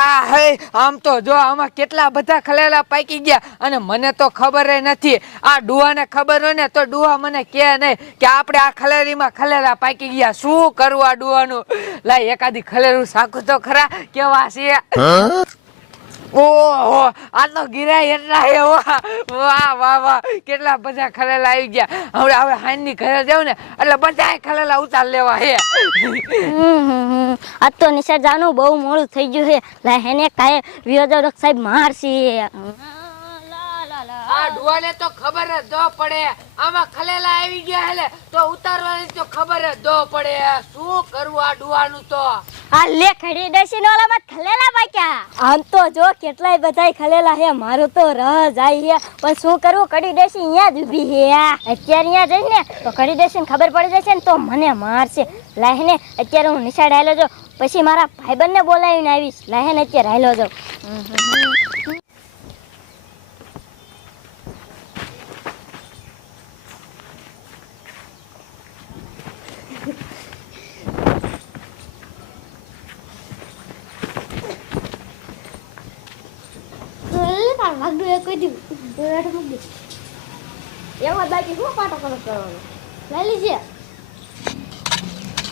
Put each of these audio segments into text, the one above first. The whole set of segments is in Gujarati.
આ હે આમ તો જો આમાં કેટલા બધા ખલેલા પાકી ગયા અને મને તો ખબર નથી. આ ડુહાને ખબર હોય ને તો ડુહા મને કહે નહીં કે આપણે આ ખલેરીમાં ખલેલા પાકી ગયા. શું કરવું આ ડુહાનું? લાય એકાદી ખલેરું સાકું તો ખરા કેવા છે. ઓહો આ તો ગિરાય એટલા હે. વાહ વાહ વાહ કેટલા બધા ખલેલા આવી ગયા. હવે હાઈની ઘરે જાવ ને એટલે બધા ખલેલા ઉતાર લેવા હે. આજ તો નિશાળ જવાનું બહુ મોડું થઈ ગયું છે. લા હેને કાય વિયોજક સાહેબ મારશે. આ ડુહાને તો ખબર જ દો પડે આમાં ખલેલા આવી ગયા એટલે તો ઉતારવાની તો ખબર જ દો પડે. શું કરવું આ ડુહાનું તો? આ લે ખડી ડેસી નોલામાં ખલેલા પાક્યા. આમ તો જો કેટલાય બધાય ખલેલા હે. મારું તો રહ જાય હે પણ શું કરવું? કડી ડેસી અહીંયા જ ઊભી હે. અત્યારે અહીંયા જઈશ ને તો કડી ડેસીને ખબર પડી જશે ને તો મને મારશે. લાહેને અત્યારે હું નિશાળ હાલો જો પછી મારા ભાઈબંધને બોલાવીને આવીશ. લાહેને અત્યારે હાલો જો.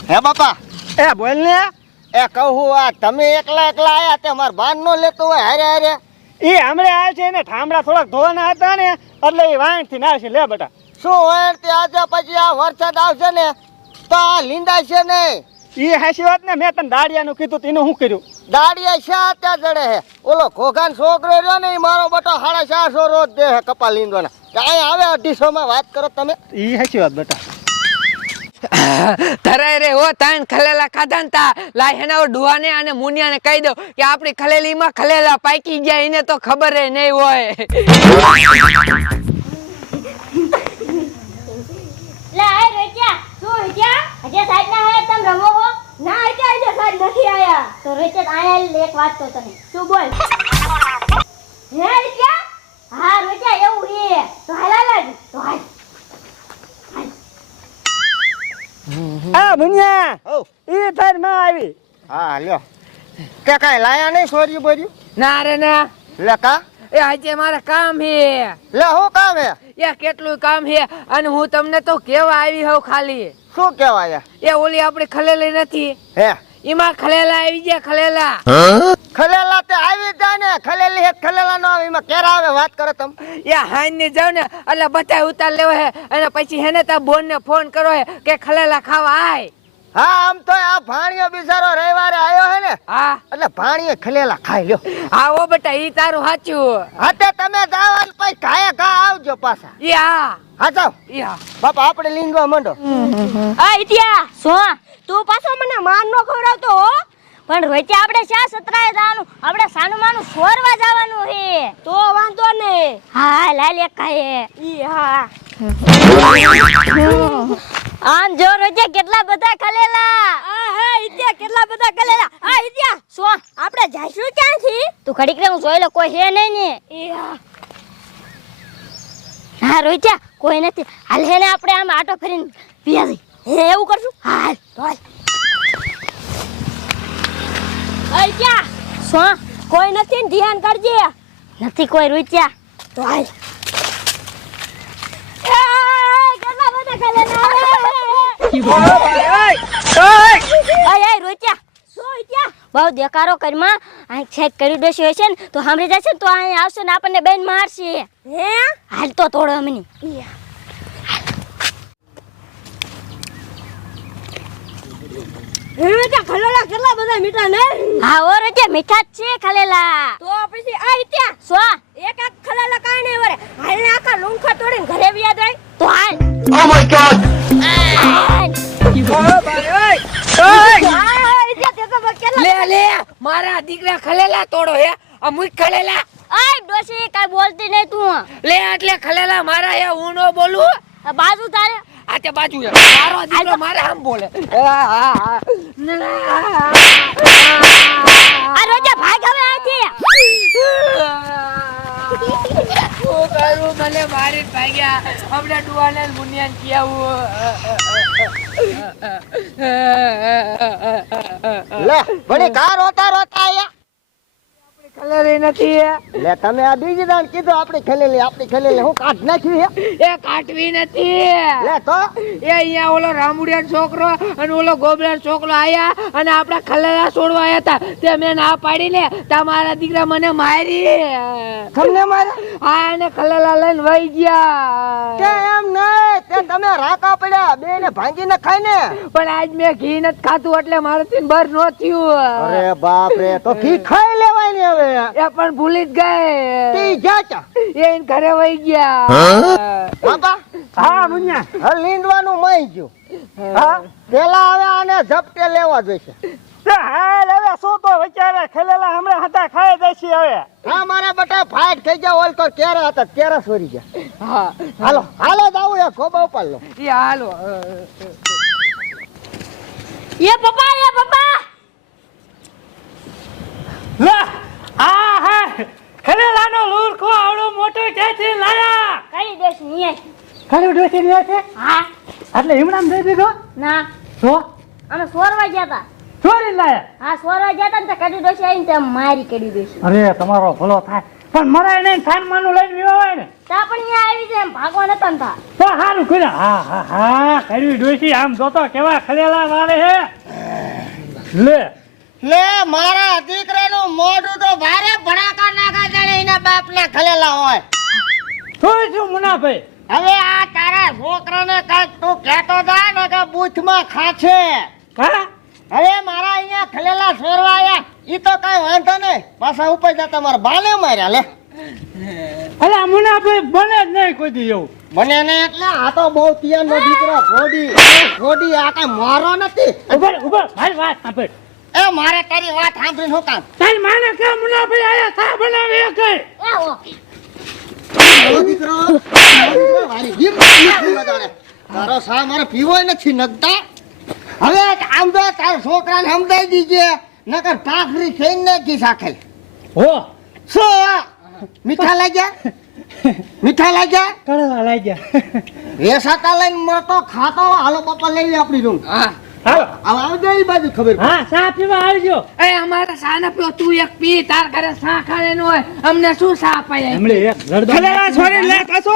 હે બાપા એ બોલ ને. એ કહું આ તમે એકલા એકલા આયા તે માર બાન નો લેતો હોય હારે હારે. એ હમણે આવે છે ને ઠામડા થોડાક ધોવાના હતા ને એટલે એ વાણ થી ના છે. લે બેટા શું હોય તે આજે પછી આ વરસાદ આવશે ને તો આ લીંડા છે નહીં. એ હાસી વાત ને. મેં તને દાડિયાનું કીધું તેનું શું કર્યું? દાડિયા શા ત્યાં જડે હે. ઓલો ખોખાન છોકરો રહ્યો ને એ મારો બટો 450 રોજ દે હે કપા લીંદવાના. કાંઈ આવે 250 માં વાત કરો તમે. એ હાસી વાત બેટા. ધરાય રે હો તાન ખલેલા ખાધા ને તા. લાય હેના ડુહાને અને મુનિયાને કહી દો કે આપણી ખલેલીમાં ખલેલા પાકી ગયા. એને તો ખબર નહીં હોય. લે આ રોચ્યા શું રોચ્યા? અજે સાહેબ ના હે તમ રમો હો ના? અજે સાહેબ નથી આયા તો રોચ્યા આયા. એક વાત તો તમે શું બોલ હે રોચ્યા? હા રોચ્યા એવું હે તો હાલા લાગ તો હાલ. આ મુનિયા ઓ એ તાર માં આવી. હા લ્યો કે કાંઈ લાયા નહીં સોર્યું બોર્યું? ના રે ના લે કા એ આજે મારે કામ હે. લે હું કામ હે? એ કેટલું કામ હે અને હું તમને તો કેવા આવી હોઉં ખાલી. શું કહેવાય એ ઓલી આપણી ખલેલી નથી હે? એમાં ખલેલા આવી ગયા. ખલેલા ખલેલા તે આવી જાય ને. ખલેલી હે ખલેલા નો આવે એમાં કેરા આવે વાત કરો તમે. એ હાઈન ને જાવ ને એટલે બધા ઉતાર લેવા હે અને પછી હેને તા બોન ને ફોન કરો હે કે ખલેલા ખાવા આય. હા આમ તો આ ભાણિયો બિચારો રવિવારે આવ્યો હે ને હા એટલે ભાણીએ ખલેલા ખાઈ લ્યો. હા ઓ બેટા ઈ તારું સાચું. હા તે તમે જાવ ને પછી ઘાએ ઘા આવજો પાછા. એ હા હા જાવ એ હા. બાપા આપણે લીંદવા માંડો. આ ઇતિયા સો તું પાછો મને માર નો ખવડાવતો હો. પણ રોચે આપણે શા સતરાએ જવાનું? આપણે સાનું માનું સોરવા જવાનું હે. તો વાંધો ને. હા લાલ એક કાય ઈ હા. આમ જો રોચે કેટલા બધા ખલેલા. આ હે ઇતિયા કેટલા બધા ખલેલા. આ ઇતિયા સો આપણે જાઈશું ક્યાંથી? તું ઘડીક રે હું જોઈ લે કોઈ હે નહીં ને. ઈ હા હા રોચા કોઈ નથી. હાલ હે ને આપણે આમ આટો ફરીને પિયા જઈ. હે એવું કરશું? હાલ હાલ. અઈ ક્યાં સો કોઈ નથી ને ધ્યાન કરજે. નથી કોઈ રોચ્યા તો હાલ. કેટલા બધા ખલેલા આય રોચ્યા શું ઇત્યા બહુ દેકારો કરમાં આ ચેક કરી દેશે હશે ને તો સાંભળી જશે ને તો અહીં આવશે ને આપણને બેન મારશે. હે હાલ તો તોડો અમની. ખલેલા કેટલા બધા મીઠા ને? હા ઓર જે મીઠા જ છે ખલેલા. તો પછી આ ઇત્યા સો એક એક ખલેલા કાઈ નહીં વરે. હાલ ને આખા લુંખા તોડીને ઘરે વ્યા જાય તો હાલ. Oh my God. લે લે મારા દીકરા ખલેલા તોડો હે. આ મુઈ ખલેલા. આય ડોશી કાઈ બોલતી નહીં તું. લે એટલે ખલેલા મારા હે હું નો બોલું. બાજુ તારે આ તે બાજુ હે. મારો દીકરો મારે આમ બોલે. આ રોજા ભાગ હવે આથી. શું કરું મને મારી ભાગ્યા. હમણાં ડુવાને મુનિયાન કિયાવું. લે ભણી કા રોતા રોતા આયા. ખલેલી નથી લે તમે આ બીજી દાણ કીધું આપણી ખેલેલી હું કાઢ નાખ્યું હે એ કાટવી નથી લે તો એ અહીંયા ઓલો રામુડિયાનો છોકરો અને ઓલો ગોબરાનો છોકરો આયા અને આપડા ખલેલા છોડવા આયા હતા તે મેં ના પાડી ને તમારા દીકરા મને મારી તમને મારે હા અને ખલેલા લઈને વહી કે ગયા એમ નહીં તે તમે રાકા પડ્યા બે ને ભાંગીને ખાય ને પણ આજ મેં ઘી નથી ખાતું એટલે મારાથી બર નો થયું અરે બાપ રે તો ઘી ખાઈ લેવાય ને હવે એ પણ ભૂલી જ ગઈ તી જાચા એને ઘરે વહી ગયા બાપા હા મુન્યા હવે લીંદવાનું મઈ ગયું હા પેલા હવે આને ઝપટે લેવા જોઈશે તે હાલ હવે શું તો વિચારે ખેલેલા હમણાં હતા ખાઈ જઈશી હવે હા મારા બટા ફાઈટ થઈ ગયા ઓલ તો કેરા હતા કેરા સોરી ગયા હા હાલો હાલો જાવું એ ખોબા ઉપાડ લો એ હાલો એ પપ્પા લે આ હે ખેલેલાનો લુરખો આવડો મોટો ક્યાંથી લાયા કરી દેશ નહીં ખાલી ડોસી ને છે હા એટલે હિમણામ દઈ દીધો ના તો અમે સોરવા ગયા હતા ચોરી લાયા હા સોરવા ગયા હતા ને તો કડી ડોસી આવીને તે મારી કડી ડોસી અરે તમારો ભલો થાય પણ મરાય નહીં થાનમાનું લઈને વિવાય ને તા પણ અહીંયા આવી જાય એમ ભાગવા નતા ને થા તો સારું કર્યા હા હા હા કરવી ડોસી આમ જોતો કેવા ખલેલા વાળે હે લે લે મારા દીકરાનું મોઢું તો ભારે ભડાકા નાખા જાણે એના બાપના ખલેલા હોય શું મુનાભાઈ હવે આ તારા છોકરાને કાંઈક તું કહેતો જા ને કે બૂથમાં ખાશે હા હવે મારા અહીંયા ખલેલા છોરવા આયા ઈ તો કાંઈ વાંધો નહીં પાછા ઉપર જા તમારા બાને માર્યા લે અલા મુનાભાઈ બને જ નહીં કોઈ દી એવું મને ને એટલે આ તો બહુ તિયાનો દીકરો ઘોડી આ કાંઈ મારો નથી ઉભર મારી વાત સાંભળ એ મારે તારી વાત સાંભળીને શું કામ તારી માને કે મુનાભાઈ આયા થા બનાવે એ કઈ એ ઓ મારો દીકરો વારી જીપ નથી વધારે તારો સા મારે પીવો નથી નગતા હવે આમ તો તારા છોકરાને સમજાઈ દીજે નકર ટાકરી ખાઈને નાખી સાખે હો શું મીઠા લાગ્યા કડવા લાગ્યા વેસાતા લઈને મળતો ખાતો હાલો બાપા લઈ આપણી રૂમ હા હાલો હવે આવજો એ બાજુ ખબર પડે. હા ચા પીવા આવજો એ અમારે સા ને પીવો તું એક પી તાર ઘરે સા ખાને નો હોય અમને શું સા અપાય હમણે એક લડદો ખલેલા છોડી લે કાસો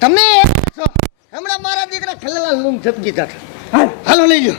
તમે છો હમણાં મારા દીકરા ખલેલા લૂમ ઝપકી કાઢ હાલો લઈ લ્યો